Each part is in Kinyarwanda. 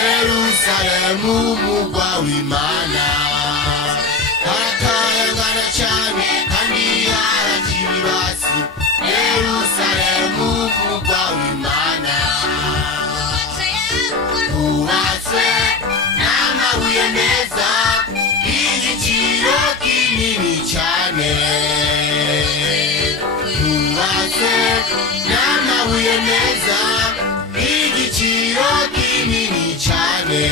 Yerusalemu mugwa w'Imana akayangana cyane kandi yarakibibasi Yerusalemu mugwa w'Imana ubatswe n'amabuye meza igiciro kinini cyane ubatswe n'amabuye meza igiciro kinini cyane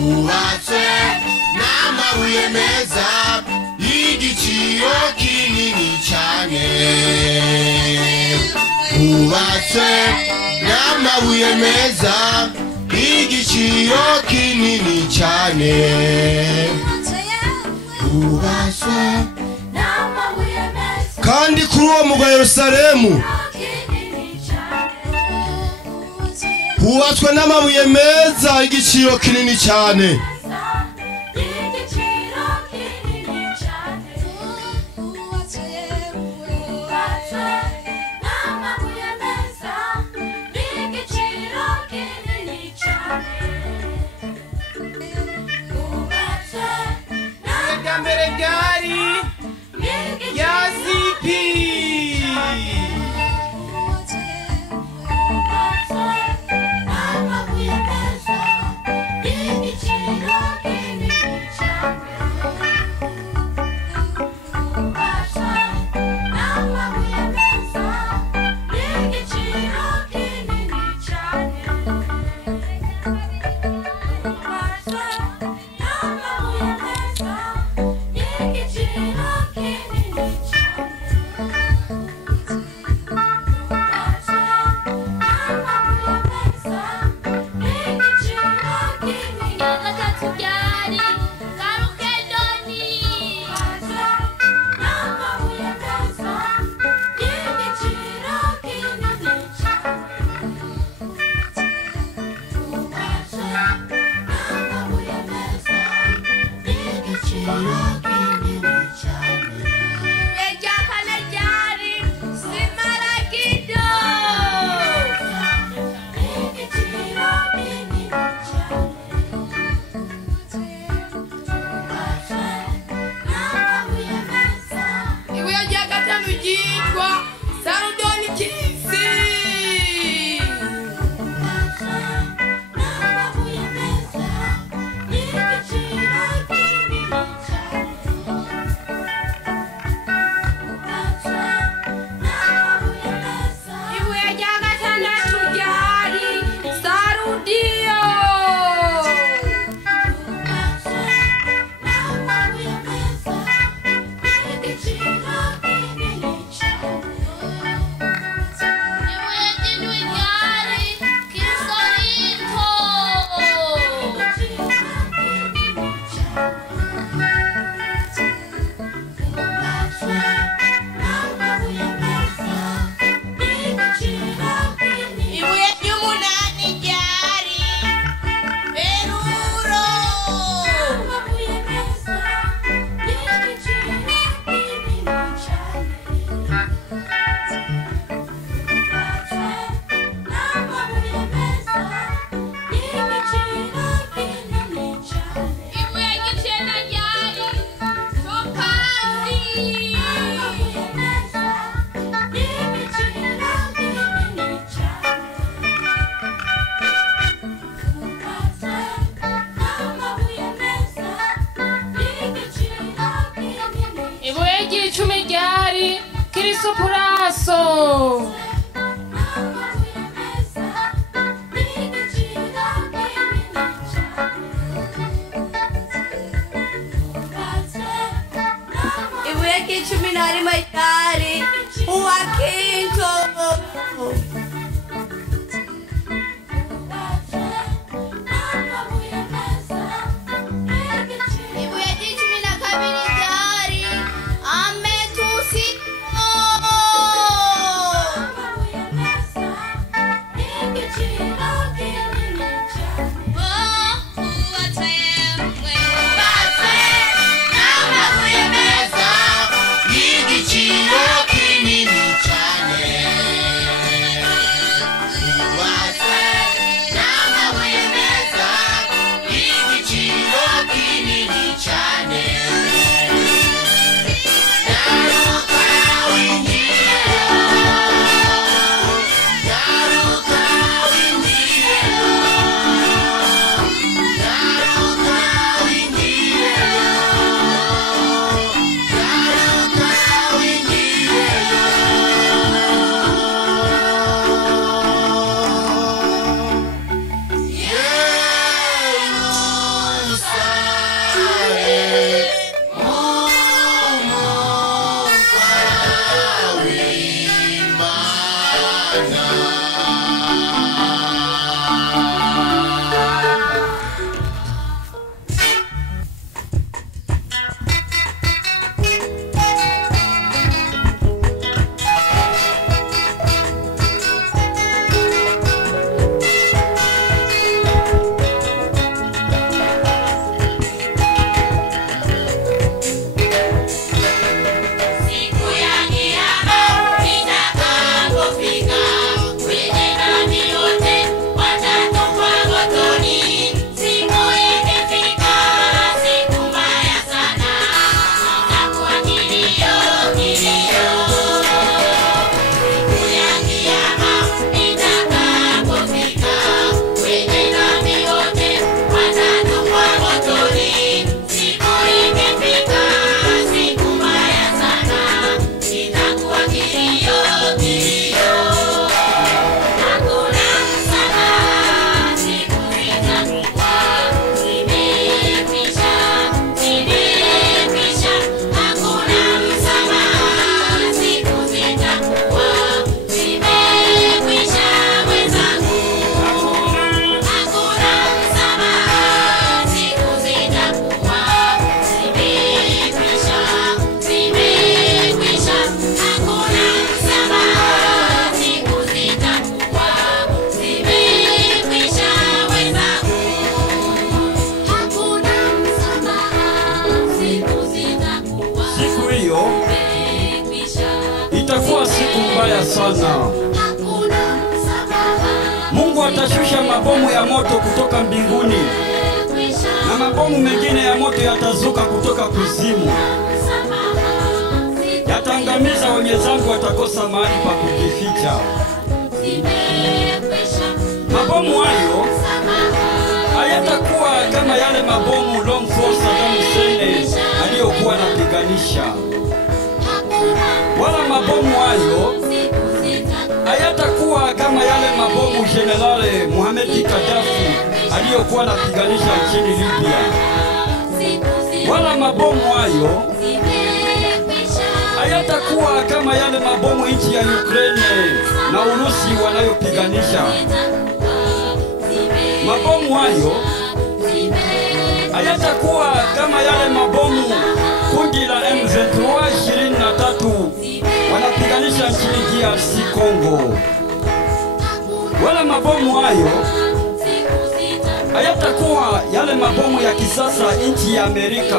ubatswe n'amabuye meza y'igiciro kinini cyane ubatswe n'amabuye meza y'igiciro kinini cyane ubatswe n'amabuye meza kandi kuri uwo mugwa Yerusalemu hubatswe n'amabuye meza y'igiciro kinini cyane Ibuye cumi na rimwe ryari uwa Kinto. Itakuwa siku mbaya sana. Mungu atashusha mabomu ya moto kutoka mbinguni, na mabomu mengine ya moto yatazuka kutoka kuzimu. Yataangamiza wenye dhambi, watakosa mahali pa kujificha. Mabomu hayo hayatakuwa kama yale mabomu long force Saddam Hussein aliyokuwa anapiganisha. Wala mabomu hayo hayatakuwa kama yale mabomu General Muhammad Gaddafi aliyokuwa anapiganisha nchini Libya. Wala mabomu hayo hayatakuwa kama yale mabomu nchi ya Ukraine na Urusi wanayopiganisha. Mabomu hayo hayatakuwa kama yale mabomu kundi la M23 wanapiganisha nchini DRC Congo. Wala mabomu hayo hayatakuwa yale mabomu ya kisasa nchi ya Amerika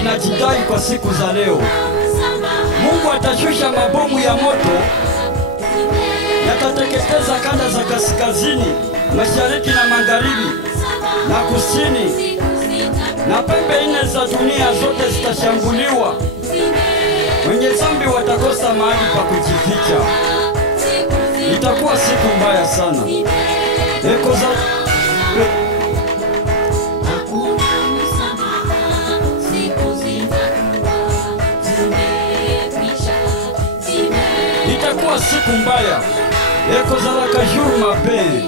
inajidai kwa siku za leo. Mungu atashusha mabomu ya moto, yatateketeza kanda za kaskazini, mashariki na magharibi na kusini, na pembe nne za dunia zote zitashambuliwa. Wenye dhambi watakosa mahali pa kujificha. Itakuwa siku mbaya sana. Itakuwa siku siku mbaya ekozalaka jour mabe